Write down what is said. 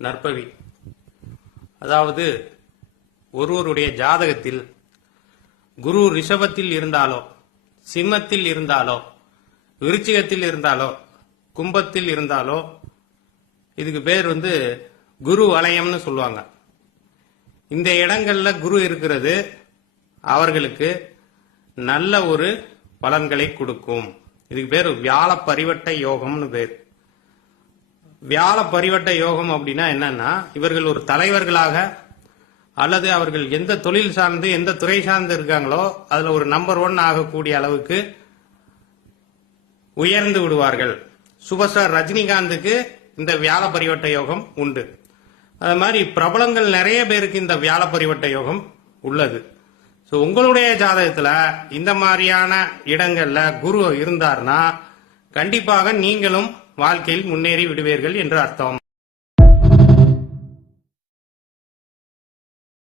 நற்பவி. அதாவது ஒருவருடைய ஜாதகத்தில் குரு ரிஷபத்தில் இருந்தாலோ, சிம்மத்தில் இருந்தாலோ, விருச்சிகத்தில் இருந்தாலோ, கும்பத்தில் இருந்தாலோ, இதுக்கு பேர் குரு வலயம்னு சொல்லுவாங்க. இந்த இடங்கள்ல குரு இருக்கிறது அவர்களுக்கு நல்ல ஒரு பலன்களை கொடுக்கும். இதுக்கு பேர் வியாழ பரிவட்ட யோகம்னு பேர். வியாழ பரிவட்ட யோகம் அப்படின்னா என்னன்னா, இவர்கள் ஒரு தலைவர்களாக அல்லது அவர்கள் எந்த தொழில் சார்ந்து எந்த துறை சார்ந்து இருக்காங்களோ அதுல ஒரு நம்பர் 1 ஆகக்கூடிய அளவுக்கு உயர்ந்து விடுவார்கள். சூப்பர் ஸ்டார் ரஜினிகாந்துக்கு இந்த வியாழ பரிவட்ட யோகம் உண்டு. அது மாதிரி பிரபலங்கள் நிறைய பேருக்கு இந்த வியாழ பரிவட்ட யோகம் உள்ளது. உங்களுடைய ஜாதகத்துல இந்த மாதிரியான இடங்கள்ல குரு இருந்தார்னா கண்டிப்பாக நீங்களும் வாழ்க்கையில் முன்னேறி விடுவீர்கள் என்று அர்த்தம்.